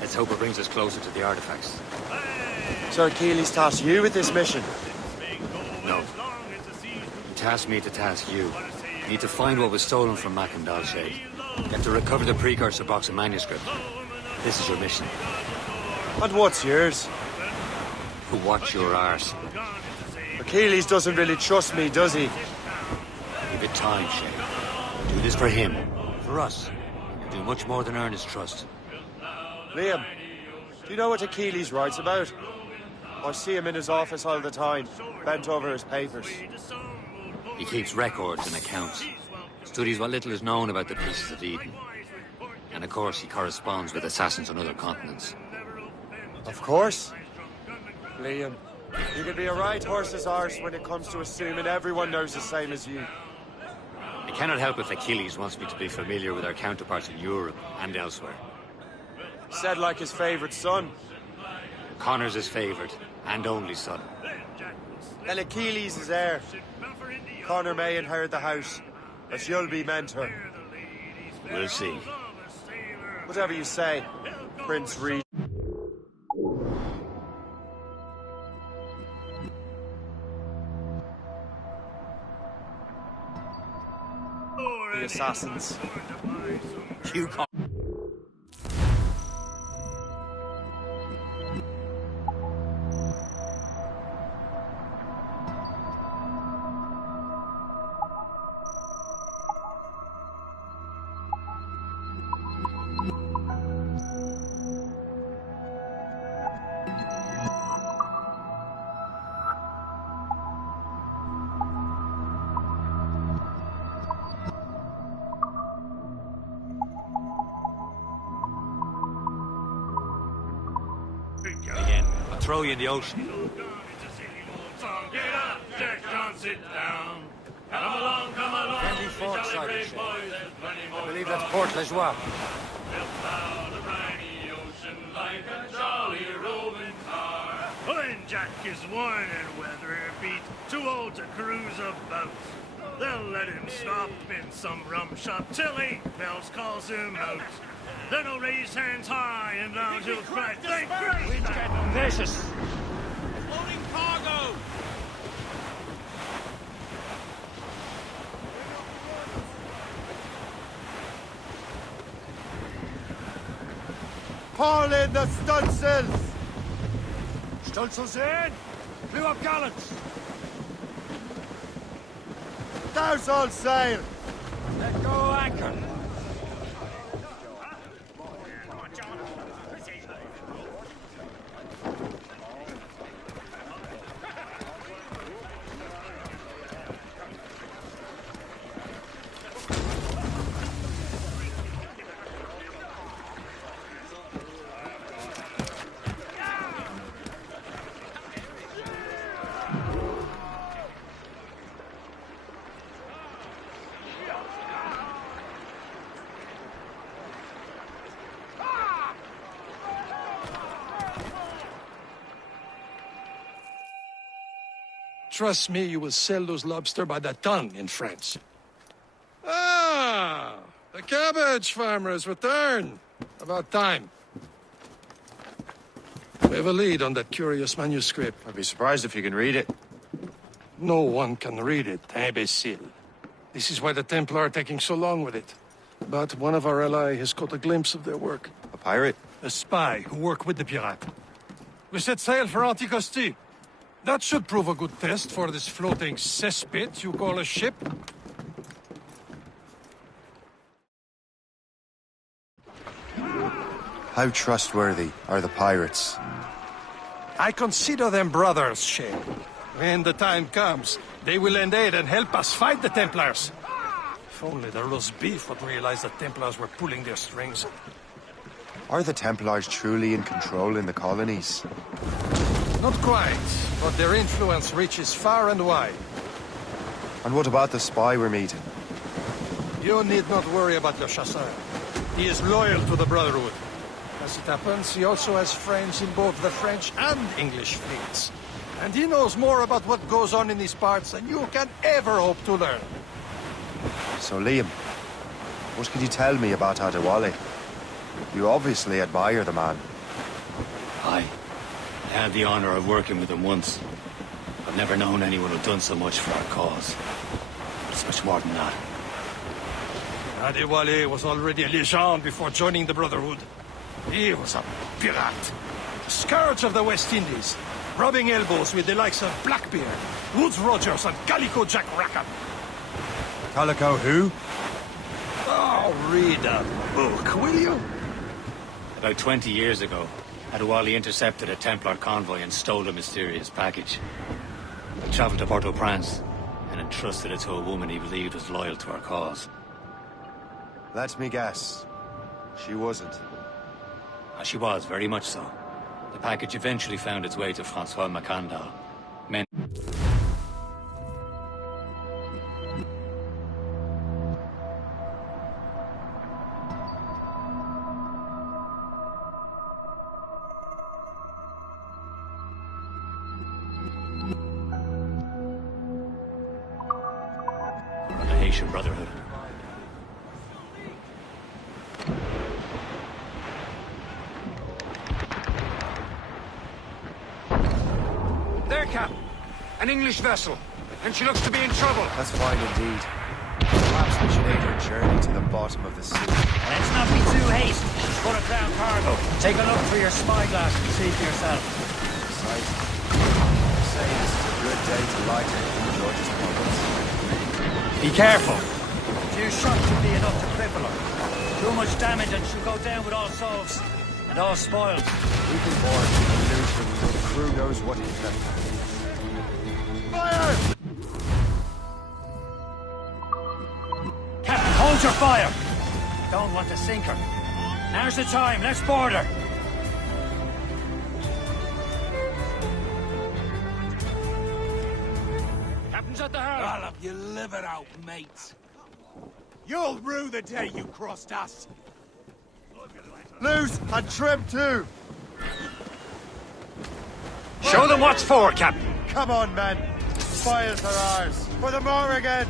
Let's hope it brings us closer to the artifacts. So Achilles tasked you with this mission? No. He tasked me to task you. We need to find what was stolen from Macandal, Shay. You have to recover the precursor box of manuscript. This is your mission. And what's yours? To watch your arse. Achilles doesn't really trust me, does he? Give it time, Shay. Do this for him. For us. You do much more than earn his trust. Liam, do you know what Achilles writes about? I see him in his office all the time, bent over his papers. He keeps records and accounts. Studies what little is known about the Pieces of Eden. And of course, he corresponds with assassins on other continents. Of course. Liam, you can be a right horse's arse when it comes to assuming everyone knows the same as you. I cannot help if Achilles wants me to be familiar with our counterparts in Europe and elsewhere. Said like his favorite son. Connor's his favorite and only son. And Achilles is heir. Connor may inherit the house, but you'll be mentor. We'll see. Whatever you say, Prince Reed. The assassins. You call. Again, I'll throw you in the ocean. Get up, Jack John, sit down. Come along, come along. Friendly Fort, Sergeant. I believe that's Port Lejoie. When Jack is worn and weather beat, too old to cruise about. They'll let him stop in some rum shop till 8 bells calls him out. Then he'll raise hands high and round he'll cry, thank Christ! Wind's getting vicious. Loading cargo! Haul in the stunsails! Stolzel's in! Blew up gallants! Douse all sail! Let go anchor! Trust me, you will sell those lobster by the ton in France. Ah! The cabbage farmers return. About time. We have a lead on that curious manuscript. I'd be surprised if you can read it. No one can read it, imbecile. This is why the Templar are taking so long with it. But one of our allies has caught a glimpse of their work. A pirate? A spy who worked with the pirate. We set sail for Anticosti. That should prove a good test for this floating cesspit you call a ship. How trustworthy are the pirates? I consider them brothers, Shay. When the time comes, they will lend aid and help us fight the Templars. If only the roast beef would realize the Templars were pulling their strings. Are the Templars truly in control in the colonies? Not quite, but their influence reaches far and wide. And what about the spy we're meeting? You need not worry about Le Chasseur. He is loyal to the Brotherhood. As it happens, he also has friends in both the French and English fleets. And he knows more about what goes on in these parts than you can ever hope to learn. So, Liam, what can you tell me about Adewale? You obviously admire the man. Aye. I had the honor of working with him once. I've never known anyone who'd done so much for our cause. It's much more than that. Adewale was already a legend before joining the Brotherhood. He was a pirate. The scourge of the West Indies. Rubbing elbows with the likes of Blackbeard, Woodes Rogers, and Calico Jack Rackham. Calico who? Oh, read a book, will you? About 20 years ago, Adewale intercepted a Templar convoy and stole a mysterious package. He traveled to Port-au-Prince and entrusted it to a woman he believed was loyal to our cause. Let me guess. She wasn't. She was, very much so. The package eventually found its way to Francois Macandal. Men... of the Haitian Brotherhood. There, Captain. An English vessel. And she looks to be in trouble. That's fine indeed. Perhaps we should aid her journey to the bottom of the sea. Let's not be too hasty. She's full of crown cargo. Take a look through your spyglass and see for yourself. Sight. I say this is a good day to lighten King George's pockets. Be careful. A few shots should be enough to cripple her. Too much damage and she'll go down with all souls. And all spoiled. We can board and lose her until the crew knows what he's left. Fire! Captain, hold your fire! Don't want to sink her. Now's the time, let's board her! Captain's at the helm. I'll have you live it out, mates. You'll rue the day you crossed us. Loose and trim too. Show them what's for, Captain. Come on, men. Spoils are ours. For the Morrigan.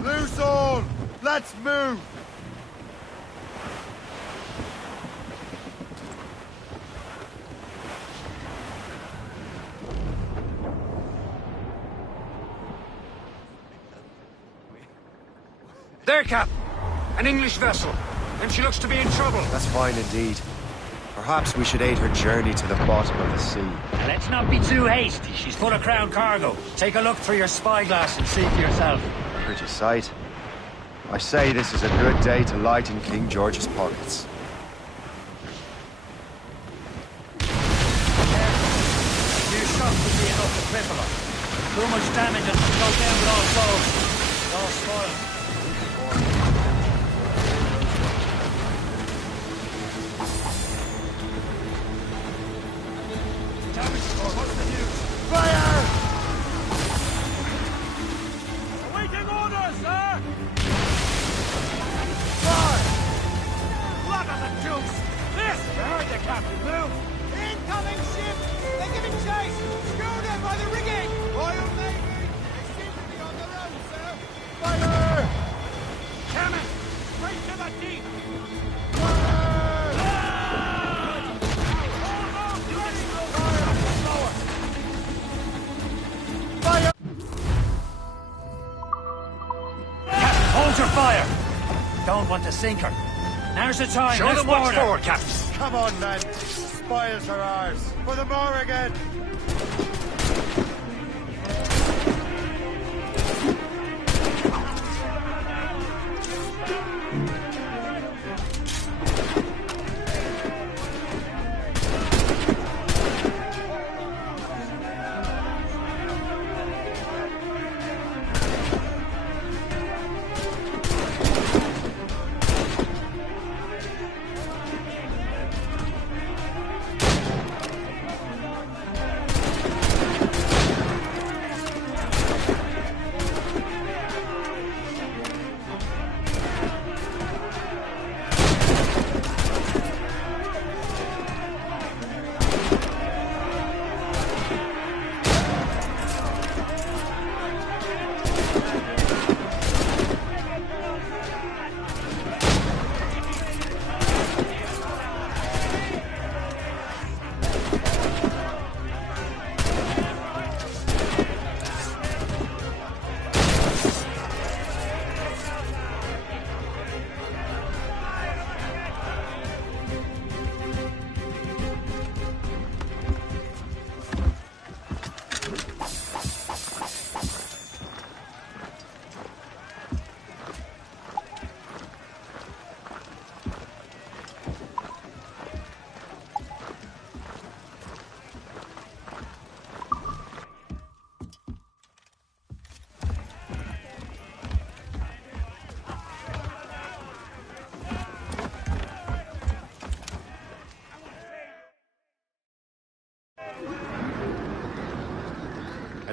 Loose all! Let's move! There, Captain. An English vessel. And she looks to be in trouble. That's fine indeed. Perhaps we should aid her journey to the bottom of the sea. Now, let's not be too hasty. She's full of crown cargo. Take a look through your spyglass and see for yourself. Pretty sight. I say this is a good day to lighten King George's pockets. A few shots would be enough to cripple her. Too much damage and she'll go down with all souls. It's all spoiled. What's the news? Fire! Awaiting orders, sir! Fire! Blood of the deuce! This! Behind the captain, move! Incoming ship! They're giving chase! Schooner by the rigging! Royal Navy! They seem to be on their own, sir! Fire! fire! Don't want to sink her. Now's the time. Show Let's them what's board her. forward, Captain. Come on, men. Spoils are ours. For the Morrigan!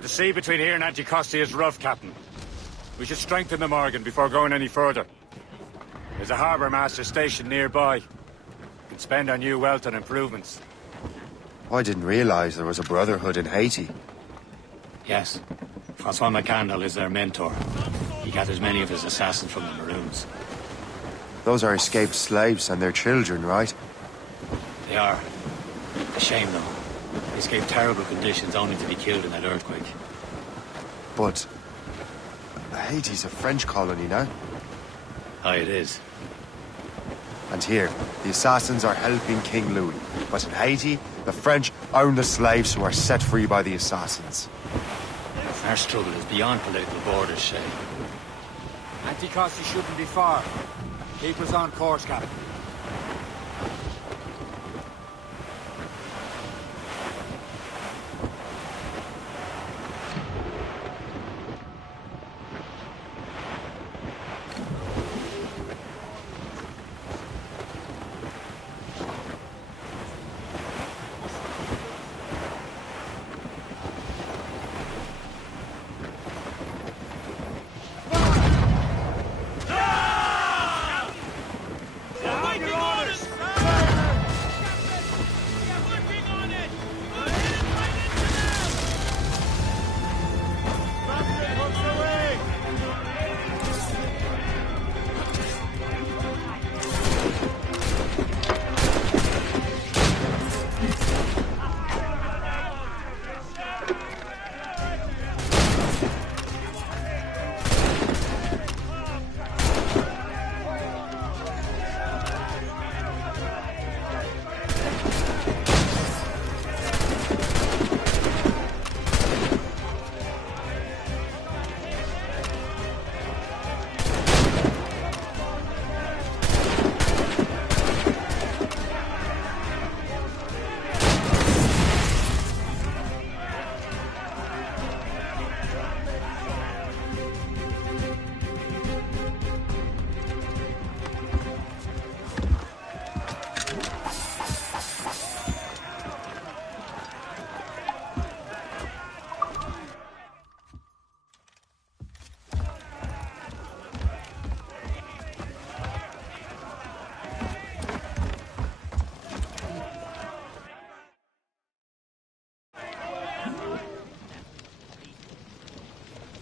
The sea between here and Anticosti is rough, Captain. We should strengthen the Morrigan before going any further. There's a harbour master stationed nearby. We can spend our new wealth on improvements. I didn't realize there was a brotherhood in Haiti. Yes. Francois McCandle is their mentor. He gathers many of his assassins from the Maroons. Those are escaped slaves and their children, right? They are. A shame, though. They escaped terrible conditions only to be killed in that earthquake. But Haiti's a French colony now. Aye, it is. And here, the assassins are helping King Louis. But in Haiti, the French own the slaves who are set free by the assassins. Our struggle is beyond political borders, Shay. Anticosti shouldn't be far. Keep us on course, Captain.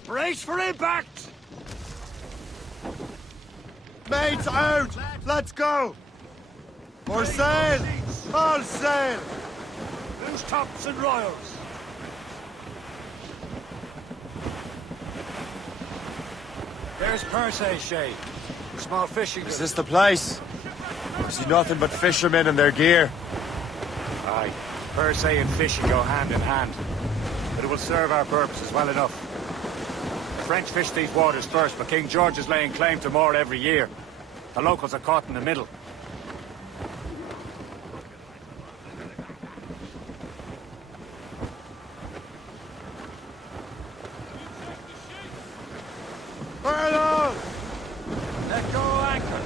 Brace for impact! Mates out! Let's go! More sail! All sail! Loose tops and royals! There's Persay, Shay. Small fishing. Is this the place? I see nothing but fishermen and their gear. Aye. Persay and fishing go hand in hand. But it will serve our purposes well enough. The French fish these waters first, but King George is laying claim to more every year. The locals are caught in the middle. Furlong! Let go anchor.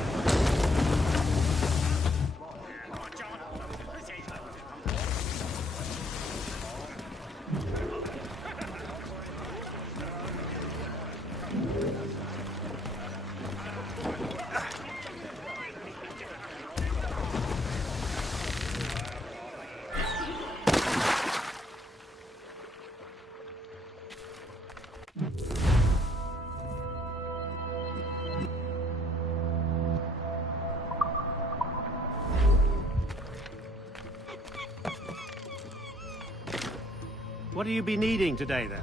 What do you be needing today, then?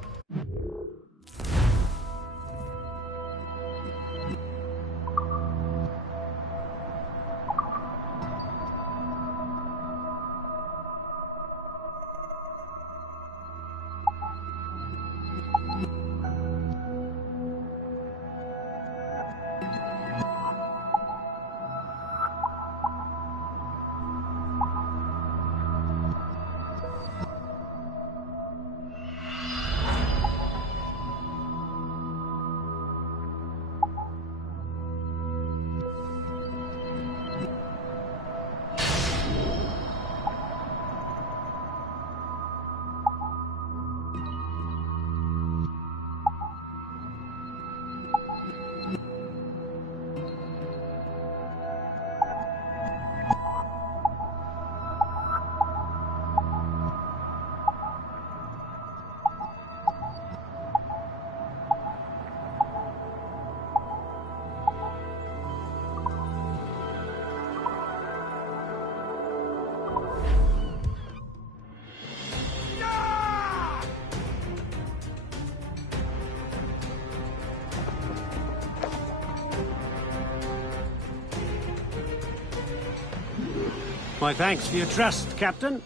My thanks for your trust, Captain.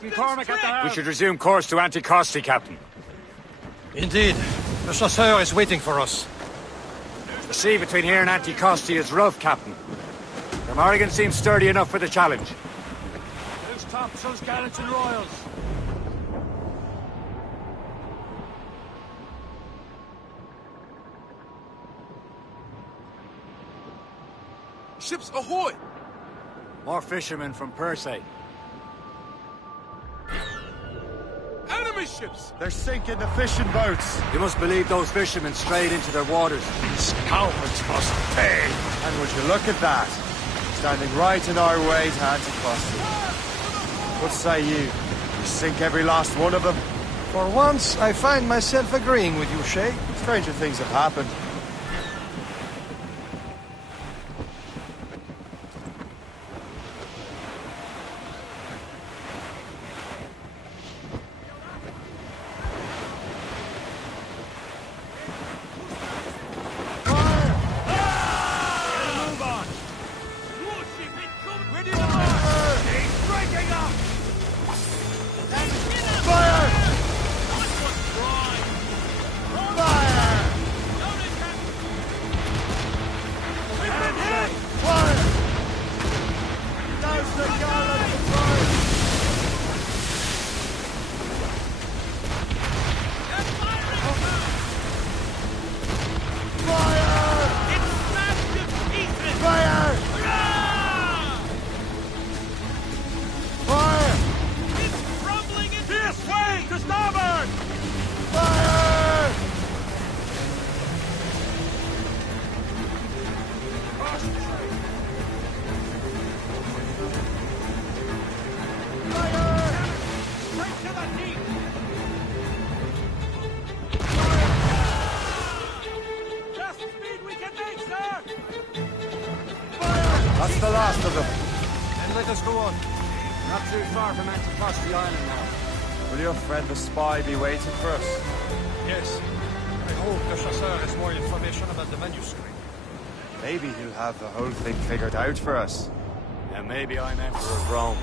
Captain Cormac at the house. We should resume course to Anticosti, Captain. Indeed. The chasseur is waiting for us. The sea between here and Anticosti is rough, Captain. The Morrigan seems sturdy enough for the challenge. Who's tops, who's gallants and royals? Ships ahoy! More fishermen from Persay. Enemy ships! They're sinking the fishing boats. You must believe those fishermen strayed into their waters. These cowards must pay. And would you look at that? Standing right in our way to Anticosti. What say you? You sink every last one of them? For once, I find myself agreeing with you, Shay. Stranger things have happened. That's the last of them. Then let us go on. Not too far from Anticosti Island now. Will your friend the spy be waiting for us? Yes. I hope the chasseur has more information about the manuscript. Maybe he'll have the whole thing figured out for us. And maybe I'm Emperor of Rome.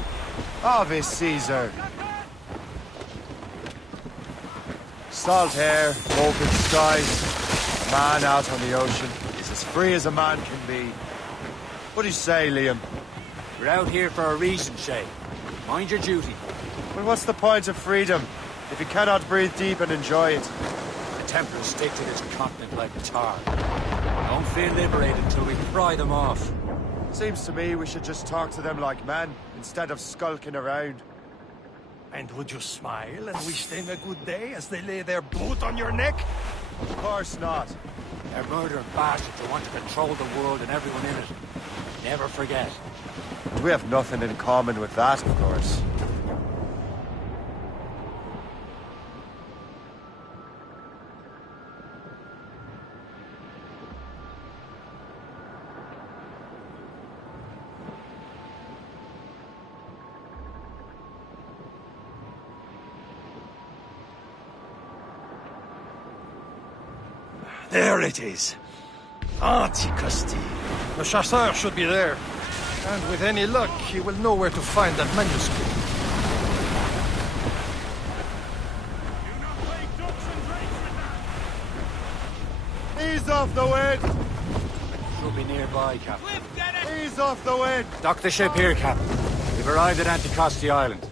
Ave Caesar! Salt air, open skies, a man out on the ocean. He's as free as a man can be. What do you say, Liam? We're out here for a reason, Shay. Mind your duty. Well, what's the point of freedom if you cannot breathe deep and enjoy it? The Templars stick to this continent like tar. Don't feel liberated until we pry them off. Seems to me we should just talk to them like men, instead of skulking around. And would you smile and wish them a good day as they lay their boot on your neck? Of course not. They're murdering bastards who want to control the world and everyone in it. Never forget. And we have nothing in common with that, of course. There it is. Anticosti. The chasseur should be there. And with any luck, he will know where to find that manuscript. Ease off the wind! Should be nearby, Captain. Ease off the wind! Dock the ship here, Captain. We've arrived at Anticosti Island.